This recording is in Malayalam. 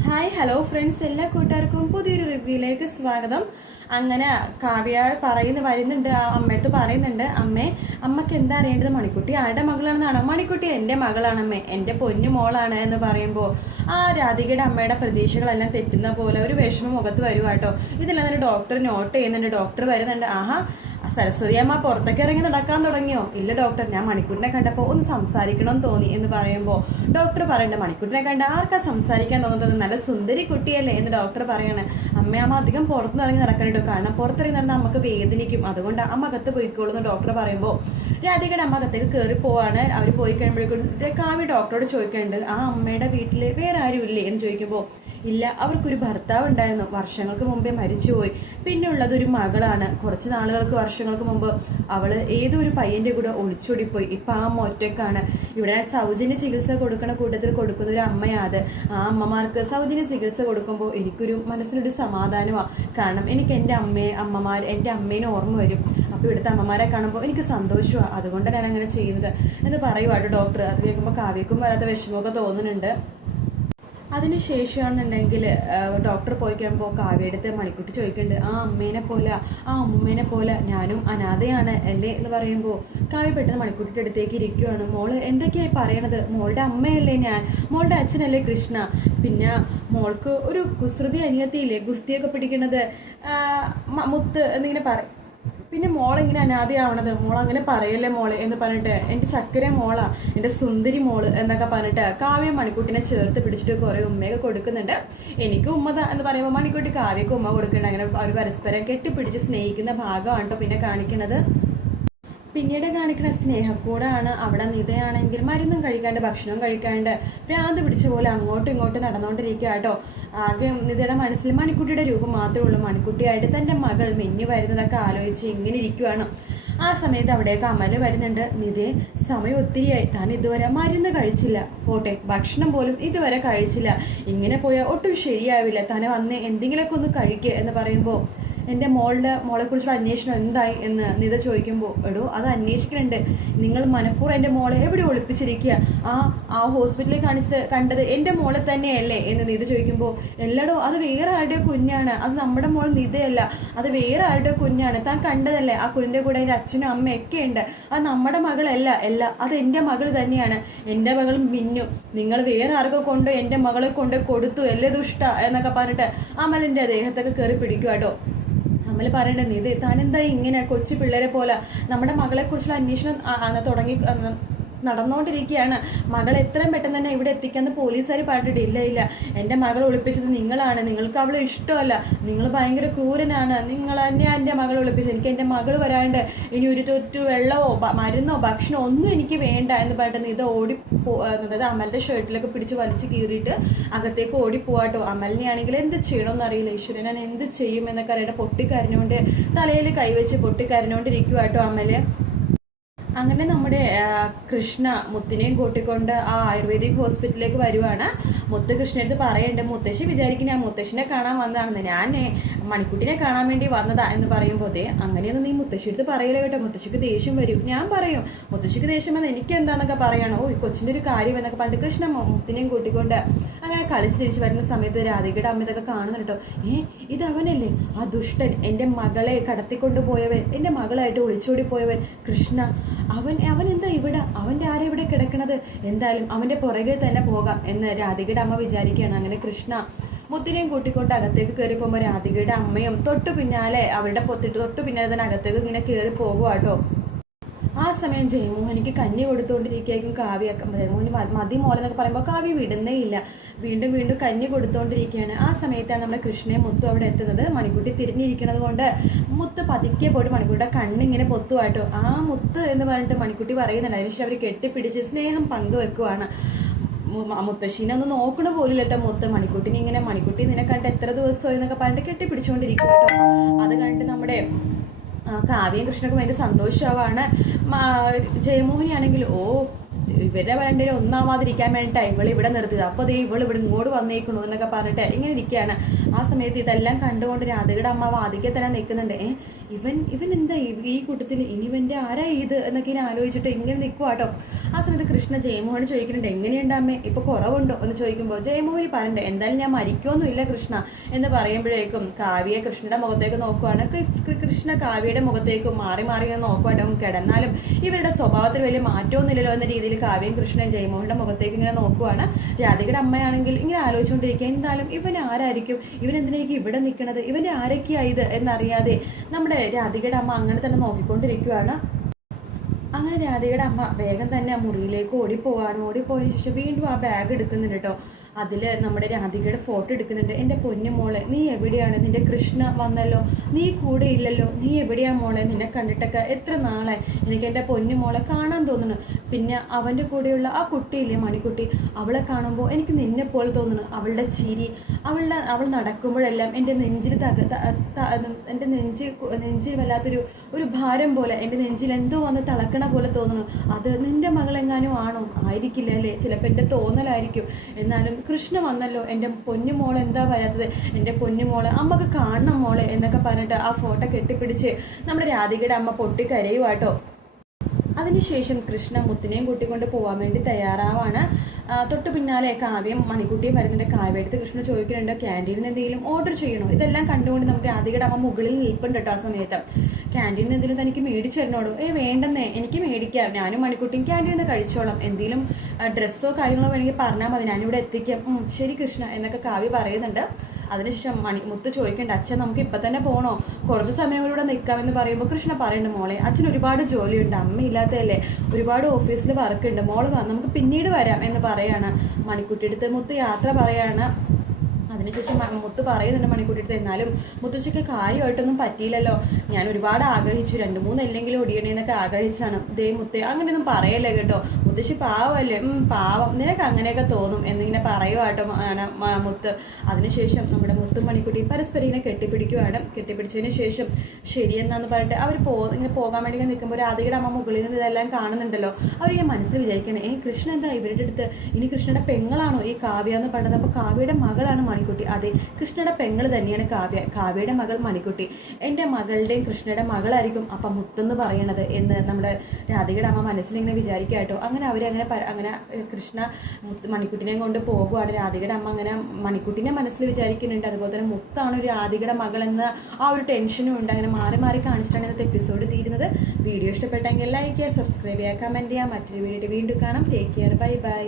ഹായ് ഹലോ ഫ്രണ്ട്സ് എല്ലാ കൂട്ടുകാർക്കും പുതിയൊരു റിവ്യൂയിലേക്ക് സ്വാഗതം. അങ്ങനെ കാവ്യ പറയുന്ന വരുന്നുണ്ട് ആ അമ്മയടുത്ത് പറയുന്നുണ്ട് അമ്മേ അമ്മയ്ക്ക് എന്താ അറിയേണ്ടത്? മണിക്കുട്ടി ആരുടെ മകളാണെന്നാണ്? മണിക്കുട്ടി എന്റെ മകളാണമ്മേ. എന്റെ പൊന്നു മോളാണ് എന്ന് പറയുമ്പോൾ ആ രാധികയുടെ അമ്മയുടെ പ്രതീക്ഷകളെല്ലാം തെറ്റുന്ന പോലെ ഒരു വിഷമം മുഖത്ത് വരുവാട്ടോ ഇതെല്ലാം തന്നെ ഡോക്ടർ നോട്ട് ചെയ്യുന്നുണ്ട്. ഡോക്ടർ വരുന്നുണ്ട്. ആഹാ സരസ്വതി അമ്മ പുറത്തേക്ക് ഇറങ്ങി നടക്കാൻ തുടങ്ങിയോ? ഇല്ല ഡോക്ടർ ഞാൻ മണിക്കൂറിനെ കണ്ടപ്പോൾ ഒന്ന് സംസാരിക്കണമെന്ന് തോന്നി എന്ന് പറയുമ്പോൾ ഡോക്ടർ പറയണ്ട മണിക്കൂറിനെ കണ്ട ആർക്കാ സംസാരിക്കാൻ തോന്നുന്നത്? നല്ല സുന്ദരി കുട്ടിയല്ലേ എന്ന് ഡോക്ടർ പറയാണ്. അമ്മ അമ്മ അധികം പുറത്തുനിന്ന് ഇറങ്ങി നടക്കണ്ടോ കാരണം പുറത്തിറങ്ങി നടന്നാൽ നമുക്ക് വേദനിക്കും. അതുകൊണ്ട് അമ്മ അകത്ത് പോയിക്കോളൂ എന്ന് ഡോക്ടർ പറയുമ്പോൾ രാധികയുടെ അമ്മ അകത്തേക്ക് കയറി പോവാണ്. അവർ പോയി കഴിയുമ്പോഴേക്കും കാവ്യ ഡോക്ടറോട് ചോദിക്കേണ്ടത് ആ അമ്മയുടെ വീട്ടിൽ വേറെ ആരും ഇല്ലേ എന്ന് ചോദിക്കുമ്പോൾ ഇല്ല. അവർക്കൊരു ഭർത്താവ് ഉണ്ടായിരുന്നു. വർഷങ്ങൾക്ക് മുമ്പേ മരിച്ചുപോയി. പിന്നെ ഉള്ളത് ഒരു മകളാണ്. കുറച്ച് നാളുകൾക്ക് വർഷങ്ങൾക്ക് മുമ്പ് അവൾ ഏതൊരു പയ്യന്റെ കൂടെ ഒളിച്ചോടിപ്പോയി. ഇപ്പൊ ആ ഒറ്റക്കാണ്. ഇവിടെ സൗജന്യ ചികിത്സ കൊടുക്കുന്ന കൂട്ടത്തിൽ കൊടുക്കുന്ന ഒരു അമ്മയാത്. ആ അമ്മമാർക്ക് സൗജന്യ ചികിത്സ കൊടുക്കുമ്പോൾ എനിക്കൊരു മനസ്സിനൊരു സമാധാനമാണ് കാരണം എനിക്ക് എന്റെ അമ്മയെ അമ്മമാർ എന്റെ അമ്മേനെ ഓർമ്മ വരും. അപ്പോൾ ഇവിടുത്തെ അമ്മമാരെ കാണുമ്പോൾ എനിക്ക് സന്തോഷമാണ് അതുകൊണ്ടാണ് ഞാൻ അങ്ങനെ ചെയ്യുന്നത്. എന്ന് പറയുവാട്ടോ ഡോക്ടർ. അത് കേൾക്കുമ്പോൾ കാവ്യക്കും വരാത്ത വിഷമമൊക്കെ തോന്നുന്നുണ്ട്. അതിനുശേഷമാണെന്നുണ്ടെങ്കിൽ ഡോക്ടർ പോയി കഴിയുമ്പോൾ കാവ്യടുത്ത് മണിക്കുട്ടി ചോദിക്കുന്നുണ്ട് ആ അമ്മേനെ പോലെ ആ അമ്മൂമ്മേനെ പോലെ ഞാനും അനാഥയാണ് അല്ലേ? എന്ന് പറയുമ്പോൾ കാവ്യ പെട്ടെന്ന് മണിക്കുട്ടിയുടെ അടുത്തേക്ക് ഇരിക്കുവാണ്. മോൾ എന്തൊക്കെയായി പറയണത്? മോളുടെ അമ്മയല്ലേ ഞാൻ? മോളുടെ അച്ഛനല്ലേ കൃഷ്ണ? പിന്നെ മോൾക്ക് ഒരു കുസൃതി അനിയത്തിയില്ലേ ഗുസ്തിയൊക്കെ പിടിക്കണത്? മുത്ത് എന്നിങ്ങനെ പറ പിന്നെ മോളിങ്ങനെ അനാഥയാവണത് മോൾ അങ്ങനെ പറയല്ലേ മോളെ എന്ന് പറഞ്ഞിട്ട് എന്റെ ചക്കര മോളാ എന്റെ സുന്ദരി മോൾ എന്നൊക്കെ പറഞ്ഞിട്ട് കാവ്യ മണിക്കുട്ടിനെ ചേർത്ത് പിടിച്ചിട്ട് കുറേ ഉമ്മയൊക്കെ കൊടുക്കുന്നുണ്ട്. എനിക്ക് ഉമ്മ എന്ന് പറയുമ്പോൾ മണിക്കുട്ടി കാവ്യക്ക് ഉമ്മ കൊടുക്കുന്നുണ്ട്. അങ്ങനെ അവർ പരസ്പരം കെട്ടിപ്പിടിച്ച് സ്നേഹിക്കുന്ന ഭാഗമാണ് കേട്ടോ പിന്നെ കാണിക്കണത്. പിന്നീട് കാണിക്കുന്ന സ്നേഹക്കൂടാണ്. അവിടെ നിതയാണെങ്കിൽ മരുന്നും കഴിക്കാണ്ട് ഭക്ഷണവും കഴിക്കാണ്ട് ഭ്രാന്ത് പിടിച്ച പോലെ അങ്ങോട്ടും ഇങ്ങോട്ടും നടന്നുകൊണ്ടിരിക്കുക കേട്ടോ ആകെ നിതയുടെ മനസ്സിൽ മണിക്കുട്ടിയുടെ രൂപം മാത്രമേ ഉള്ളൂ. മണിക്കുട്ടിയായിട്ട് തന്റെ മകൾ മിന്നി വരുന്നതൊക്കെ ആലോചിച്ച് ഇങ്ങനെ ഇരിക്കുവാണ്. ആ സമയത്ത് അവിടേക്ക് അമൽ വരുന്നുണ്ട്. നിതേ സമയം ഒത്തിരിയായി. താൻ ഇതുവരെ മരുന്ന് കഴിച്ചില്ല. പോട്ടെ ഭക്ഷണം പോലും ഇതുവരെ കഴിച്ചില്ല. ഇങ്ങനെ പോയാൽ ഒട്ടും ശരിയാവില്ല. തന്നെ വന്ന് എന്തെങ്കിലുമൊക്കെ ഒന്ന് കഴിക്കുക എന്ന് പറയുമ്പോൾ എന്റെ മോളുടെ മോളെക്കുറിച്ചുള്ള അന്വേഷണം എന്തായി എന്ന് നിത ചോദിക്കുമ്പോൾ എടോ അത് അന്വേഷിക്കുന്നുണ്ട് നിങ്ങൾ മനഃപൂർവം എന്റെ മോളെ എവിടെ ഒളിപ്പിച്ചിരിക്കുക ആ ആ ഹോസ്പിറ്റലിൽ കാണിച്ചത് കണ്ടത് എന്റെ മോളെ തന്നെയല്ലേ എന്ന് നിത ചോദിക്കുമ്പോൾ എല്ലടോ അത് വേറെ ആരുടെ കുഞ്ഞാണ്. അത് നമ്മുടെ മോൾ നിതയല്ല. അത് വേറെ ആരുടെ കുഞ്ഞാണ്. താൻ കണ്ടതല്ലേ? ആ കുഞ്ഞിന്റെ കൂടെ എന്റെ അച്ഛനും അമ്മയൊക്കെ ഉണ്ട് അത് നമ്മുടെ മകളല്ല. അല്ല അത് എന്റെ മകൾ തന്നെയാണ്. എന്റെ മകൾ മിന്നു. നിങ്ങൾ വേറെ ആർക്കോ കൊണ്ടോ എന്റെ മകളെ കൊണ്ട് കൊടുത്തു. അല്ലേ ദുഷ്ട എന്നൊക്കെ പറഞ്ഞിട്ട് അമലിന്റെ ദേഹത്തൊക്കെ കയറി പിടിക്കുക കേട്ടോ അമൽ പറയണ്ടേ നീ ഇത് താനെന്താ ഇങ്ങനെ കൊച്ചു പിള്ളേരെ പോലെ നമ്മുടെ മകളെ കുറിച്ചുള്ള അന്വേഷണം തുടങ്ങി നടന്നുകൊണ്ടിരിക്കുകയാണ്. മകൾ എത്രയും പെട്ടെന്ന് തന്നെ ഇവിടെ എത്തിക്കാന്ന് പോലീസുകാർ പറഞ്ഞിട്ട് ഇല്ല ഇല്ല. എന്റെ മകൾ ഒളിപ്പിച്ചത് നിങ്ങളാണ്. നിങ്ങൾക്ക് അവളെ ഇഷ്ടമല്ല. നിങ്ങൾ ഭയങ്കര ക്രൂരനാണ്. നിങ്ങൾ തന്നെയാണ് എന്റെ മകൾ ഒളിപ്പിച്ചത്. എനിക്ക് എന്റെ മകൾ വരാണ്ട് ഇനി ഒരു തൊറ്റു വെള്ളമോ മരുന്നോ ഭക്ഷണമോ ഒന്നും എനിക്ക് വേണ്ട എന്ന് പറഞ്ഞിട്ട് ഇത് ഓടി അതായത് അമലിന്റെ ഷർട്ടിലൊക്കെ പിടിച്ച് വലിച്ച് കീറിയിട്ട് അകത്തേക്ക് ഓടി പോവാട്ടോ. അമലിനെ ആണെങ്കിൽ എന്ത് ചെയ്യണമെന്ന് അറിയില്ല. ഈശ്വരൻ ഞാൻ എന്ത് ചെയ്യും എന്നൊക്കെ അറിയട്ടെ പൊട്ടിക്കരഞ്ഞുകൊണ്ട് തലയിൽ കൈവച്ച് പൊട്ടിക്കരഞ്ഞുകൊണ്ടിരിക്കുവാട്ടോ അമൽ. അങ്ങനെ നമ്മുടെ കൃഷ്ണ മുത്തിനെയും കൂട്ടിക്കൊണ്ട് ആ ആയുർവേദിക് ഹോസ്പിറ്റലിലേക്ക് വരുവാണ്. മുത്ത് കൃഷ്ണടുത്ത് പറയേണ്ടത് മുത്തശ്ശി വിചാരിക്കുന്ന ആ മുത്തശ്ശിനെ കാണാൻ വന്നതാണെന്ന്. ഞാൻ മണിക്കുട്ടിനെ കാണാൻ വേണ്ടി വന്നതാ എന്ന് പറയുമ്പോൾ ദേ അങ്ങനെയൊന്നും നീ മുത്തശ്ശി അടുത്ത് പറയില്ല കേട്ടോ. മുത്തശ്ശിക്ക് ദേഷ്യം വരും. ഞാൻ പറയും മുത്തശ്ശിക്ക് ദേഷ്യം വന്ന് എനിക്ക് എന്താണെന്നൊക്കെ പറയണം? ഓ കൊച്ചിന്റെ ഒരു കാര്യം എന്നൊക്കെ പണ്ട് കൃഷ്ണ മുത്തിനെയും കൂട്ടിക്കൊണ്ട് അങ്ങനെ കളിച്ച് ചിരിച്ച് വരുന്ന സമയത്ത് രാധികയുടെ അമ്മ ഇതൊക്കെ കാണുന്നുണ്ടോ ഏ ഇത് അവനല്ലേ ആ ദുഷ്ടൻ എന്റെ മകളെ കടത്തിക്കൊണ്ടുപോയവൻ എന്റെ മകളായിട്ട് ഒളിച്ചോടി പോയവൻ കൃഷ്ണ. അവൻ അവൻ എന്താ ഇവിടെ? അവന്റെ ആരെ ഇവിടെ കിടക്കണത്? എന്തായാലും അവന്റെ പുറകെ തന്നെ പോകാം എന്ന് രാധികയുടെ അമ്മ വിചാരിക്കുകയാണ്. അങ്ങനെ കൃഷ്ണ മുത്തിനെയും കൂട്ടിക്കൊണ്ട് അകത്തേക്ക് കയറി പോകുമ്പോൾ രാധികയുടെ അമ്മയും തൊട്ടു പിന്നാലെ അവരുടെ പൊത്തിട്ട് തൊട്ടു പിന്നാലെ തന്നെ അകത്തേക്ക് ഇങ്ങനെ കയറി പോകുവാട്ടോ ആ സമയം ജയമോഹനിക്ക് കഞ്ഞി കൊടുത്തുകൊണ്ടിരിക്കുകയായിരിക്കും കാവ്യ ജയമോഹന് മതി മോളെന്നൊക്കെ പറയുമ്പോൾ കാവ്യ വിടുന്നേ ഇല്ല. വീണ്ടും വീണ്ടും കഞ്ഞി കൊടുത്തുകൊണ്ടിരിക്കുകയാണ് ആ സമയത്താണ് നമ്മുടെ കൃഷ്ണയെ മുത്തു അവിടെ എത്തുന്നത്. മണിക്കുട്ടി തിരിഞ്ഞിരിക്കുന്നത് കൊണ്ട് മുത്ത് പതുക്കെ പോയിട്ട് മണിക്കുട്ടിയുടെ കണ്ണിങ്ങനെ പൊത്തുവാട്ടോ ആ മുത്ത് എന്ന് പറഞ്ഞിട്ട് മണിക്കുട്ടി പറയുന്നുണ്ട്. അതിനുശേഷം അവർ കെട്ടിപ്പിടിച്ച് സ്നേഹം പങ്കുവെക്കുവാണ്. മുത്തശ്ശീനെ ഒന്ന് നോക്കണ പോലും കേട്ടോ മുത്ത്. മണിക്കുട്ടിനെ ഇങ്ങനെ മണിക്കുട്ടി നിന്നെ കണ്ട് എത്ര ദിവസമായി എന്നൊക്കെ പറഞ്ഞിട്ട് കെട്ടിപ്പിടിച്ചുകൊണ്ടിരിക്കും കേട്ടോ അത് കാവ്യം കൃഷ്ണൊക്കെ ഭയങ്കര സന്തോഷമാവാണ് ജയമോഹിനി ആണെങ്കിൽ ഓ ഇവരുടെ രണ്ടേ ഒന്നാമാതിരിക്കാൻ വേണ്ടിയിട്ടാണ് ഇവൾ ഇവിടെ നിർത്തിയത്. അപ്പോൾ ദേ ഇവൾ ഇവിടെ ഇങ്ങോട്ട് വന്നേക്കണു എന്നൊക്കെ പറഞ്ഞിട്ട് ഇങ്ങനെ ഇരിക്കുകയാണ്. ആ സമയത്ത് ഇതെല്ലാം കണ്ടുകൊണ്ട് രാധകയുടെ അമ്മ വാതിക്കെ തന്നെ നിൽക്കുന്നുണ്ട്. ഏ ഇവൻ ഇവൻ എന്താ ഈ- കൂട്ടത്തിൽ ഇനി ഇവന്റെ ആരാ ഇത് എന്നൊക്കെ ഇനി ആലോചിച്ചിട്ട് ഇങ്ങനെ നിൽക്കുക കേട്ടോ ആ സമയത്ത് കൃഷ്ണ ജയമോഹൻ ചോദിക്കുന്നുണ്ട് എങ്ങനെയുണ്ട് അമ്മേ? ഇപ്പോൾ കുറവുണ്ടോ? എന്ന് ചോദിക്കുമ്പോൾ ജയമോഹനി പറയണ്ടേ എന്തായാലും ഞാൻ മരിക്കുമൊന്നുമില്ല കൃഷ്ണ. എന്ന് പറയുമ്പോഴേക്കും കാവ്യ കൃഷ്ണന്റെ മുഖത്തേക്ക് നോക്കുവാണ്. കൃഷ്ണ കാവ്യയുടെ മുഖത്തേക്ക് മാറി മാറി നോക്കുവാട്ടോ കിടന്നാലും ഇവരുടെ സ്വഭാവത്തിൽ വലിയ മാറ്റമൊന്നുമില്ലല്ലോ എന്ന രീതിയിൽ കാവ്യയും കൃഷ്ണൻ ജയമോഹന്റെ മുഖത്തേക്ക് ഇങ്ങനെ നോക്കുവാണ്. രാധികയുടെ അമ്മയാണെങ്കിൽ ഇങ്ങനെ ആലോചിച്ചുകൊണ്ടിരിക്കുക എന്തായാലും ഇവൻ ആരായിരിക്കും? ഇവൻ എന്തിനായിരിക്കും ഇവിടെ നിൽക്കണത് ഇവന്റെ ആരൊക്കെയായത് എന്നറിയാതെ നമ്മുടെ രാധികയുടെ അമ്മ അങ്ങനെ തന്നെ നോക്കിക്കൊണ്ടിരിക്കുകയാണ് അങ്ങനെ രാധികയുടെ അമ്മ വേഗം തന്നെ ആ മുറിയിലേക്ക് ഓടിപ്പോവാണ്. ഓടിപ്പോയതിന് ശേഷം വീണ്ടും ആ ബാഗ് എടുക്കുന്നുണ്ട് കേട്ടോ അതിൽ നമ്മുടെ രാധികയുടെ ഫോട്ടോ എടുക്കുന്നുണ്ട്. എന്റെ പൊന്നു മോളെ നീ എവിടെയാണ്? നിന്റെ കൃഷ്ണ വന്നല്ലോ. നീ കൂടെ ഇല്ലല്ലോ. നീ എവിടെയാ മോളെ? നിന്നെ കണ്ടിട്ടൊക്കെ എത്ര നാളെ എനിക്ക് എന്റെ പൊന്നു മോളെ കാണാൻ തോന്നുന്നു. പിന്നെ അവന്റെ കൂടെയുള്ള ആ കുട്ടിയില്ലേ മണിക്കുട്ടി അവളെ കാണുമ്പോൾ എനിക്ക് നിന്നെ പോലെ തോന്നുന്നു. അവളുടെ ചിരി അവളുടെ അവൾ നടക്കുമ്പോഴെല്ലാം എന്റെ നെഞ്ചിൽ തക എന്റെ നെഞ്ച് നെഞ്ചിൽ വല്ലാത്തൊരു ഒരു ഭാരം പോലെ എന്റെ നെഞ്ചിൽ എന്തോ വന്ന് തിളക്കണ പോലെ തോന്നുന്നു. അത് നിന്റെ മകളെങ്ങാനും ആണോ? ആയിരിക്കില്ല അല്ലേ? ചിലപ്പോൾ എന്റെ തോന്നലായിരിക്കും. എന്നാലും കൃഷ്ണ വന്നല്ലോ എന്റെ പൊന്നു മോളെ എന്താ വരാത്തത്? എന്റെ പൊന്നു മോളെ അമ്മയ്ക്ക് കാണണം മോളെ എന്നൊക്കെ പറഞ്ഞിട്ട് ആ ഫോട്ടോ കെട്ടിപ്പിടിച്ച് നമ്മുടെ രാധികയുടെ അമ്മ പൊട്ടിക്കരയുവാട്ടോ അതിനുശേഷം കൃഷ്ണ മുത്തിനെയും കൂട്ടിക്കൊണ്ട് പോകാൻ വേണ്ടി തയ്യാറാവാണ്. തൊട്ടു പിന്നാലെ കാവ്യം മണിക്കുട്ടിയും വരുന്നുണ്ട്. കാവ്യം എടുത്ത് കൃഷ്ണ ചോദിക്കുന്നുണ്ട് ക്യാന്റീനിൽ എന്തെങ്കിലും ഓർഡർ ചെയ്യണോ? ഇതെല്ലാം കണ്ടുകൊണ്ട് നമുക്ക് രാധികയുടെ അമ്മ മുകളിൽ നിൽപ്പുണ്ട് കേട്ടോ ആ സമയത്ത്. ക്യാന്റീനിൽ എന്തെങ്കിലും തനിക്ക് മേടിച്ചു തരണോടോ ഏ വേണ്ടെന്നേ എനിക്ക് മേടിക്കാം. ഞാനും മണിക്കുട്ടിയും ക്യാന്റീനിൽ നിന്ന് കഴിച്ചോളാം. എന്തെങ്കിലും ഡ്രസ്സോ കാര്യങ്ങളോ വേണമെങ്കിൽ പറഞ്ഞാൽ മതി. ഞാനിവിടെ എത്തിക്കാം. ശരി കൃഷ്ണ എന്നൊക്കെ കാവ്യ പറയുന്നുണ്ട്. അതിനുശേഷം മണി മുത്ത് ചോദിക്കേണ്ട അച്ഛൻ നമുക്ക് ഇപ്പം തന്നെ പോകണോ കുറച്ച് സമയം കൂടെ നിൽക്കാമെന്ന് പറയുമ്പോൾ കൃഷ്ണ പറയുന്നുണ്ട് മോളെ അച്ഛൻ ഒരുപാട് ജോലിയുണ്ട്. അമ്മ അമ്മയില്ലാത്തതല്ലേ? ഒരുപാട് ഓഫീസിൽ വർക്കുണ്ട് മോൾ നമുക്ക് പിന്നീട് വരാം എന്ന് പറയാണ് മണിക്കുട്ടിയെടുത്ത് മുത്ത് യാത്ര പറയാണ്. അതിനുശേഷം മുത്ത് പറയുന്നുണ്ട് മണിക്കൂട്ടിയെടുത്ത് എന്നാലും മുത്തശ്ശിക്ക് കാര്യമായിട്ടൊന്നും പറ്റിയില്ലല്ലോ. ഞാൻ ഒരുപാട് ആഗ്രഹിച്ചു. രണ്ട് മൂന്ന് എല്ലെങ്കിലും ഒടിയണേന്നൊക്കെ ആഗ്രഹിച്ചാണ്. ദേ മുത്തേ അങ്ങനെയൊന്നും പറയല്ലേ കേട്ടോ. മുത്തശ്ശി പാവമല്ലേ? പാവം. നിനക്ക് അങ്ങനെയൊക്കെ തോന്നും എന്നിങ്ങനെ പറയുവാട്ടോ മുത്ത്. അതിനുശേഷം നമ്മുടെ മുത്തും മണിക്കുട്ടി പരസ്പരം ഇങ്ങനെ കെട്ടിപ്പിടിക്കുവാണ്. കെട്ടിപ്പിടിച്ചതിന് ശേഷം ശരിയെന്നാന്ന് പറഞ്ഞിട്ട് അവർ പോ ഇങ്ങനെ പോകാൻ വേണ്ടി ഇങ്ങനെ നിൽക്കുമ്പോൾ രാധികയുടെ അമ്മ മുകളിൽ നിന്ന് ഇതെല്ലാം കാണുന്നുണ്ടല്ലോ. അവരിങ്ങനെ മനസ്സിൽ വിചാരിക്കണേ ഏ കൃഷ്ണൻ എന്താ ഇവരുടെ അടുത്ത്? ഇനി കൃഷ്ണയുടെ പെങ്ങളാണോ ഈ കാവ്യ എന്ന് പറഞ്ഞത്? അപ്പോൾ കാവ്യയുടെ മകളാണ് മണിക്കുട്ടി. അതെ കൃഷ്ണയുടെ പെങ്ങൾ തന്നെയാണ് കാവ്യ. കാവ്യയുടെ മകൾ മണിക്കുട്ടി. എന്റെ മകളുടെയും കൃഷ്ണയുടെ മകളായിരിക്കും അപ്പം മുത്തെന്ന് പറയണത് എന്ന് നമ്മുടെ രാധികയുടെ അമ്മ മനസ്സിലിങ്ങനെ വിചാരിക്കുക അങ്ങനെ അവരെ അങ്ങനെ കൃഷ്ണ മുത്ത് മണിക്കുട്ടിനെയും കൊണ്ട് പോകുവാണ്. രാധികയുടെ അമ്മ അങ്ങനെ മണിക്കുട്ടിനെ മനസ്സിൽ വിചാരിക്കുന്നുണ്ട്. അതുപോലെ തന്നെ മുത്താണ് രാധികയുടെ മകളെന്ന ആ ഒരു ടെൻഷനും ഉണ്ട്. അങ്ങനെ മാറി മാറി കാണിച്ചിട്ടാണ് ഇന്നത്തെ എപ്പിസോഡ് തീരുന്നത്. വീഡിയോ ഇഷ്ടപ്പെട്ടെങ്കിൽ ലൈക്ക് ചെയ്യുക സബ്സ്ക്രൈബ് ചെയ്യുക കമന്റ് ചെയ്യുക. മറ്റൊരു വീഡിയോ വീണ്ടും കാണാം. Take care bye bye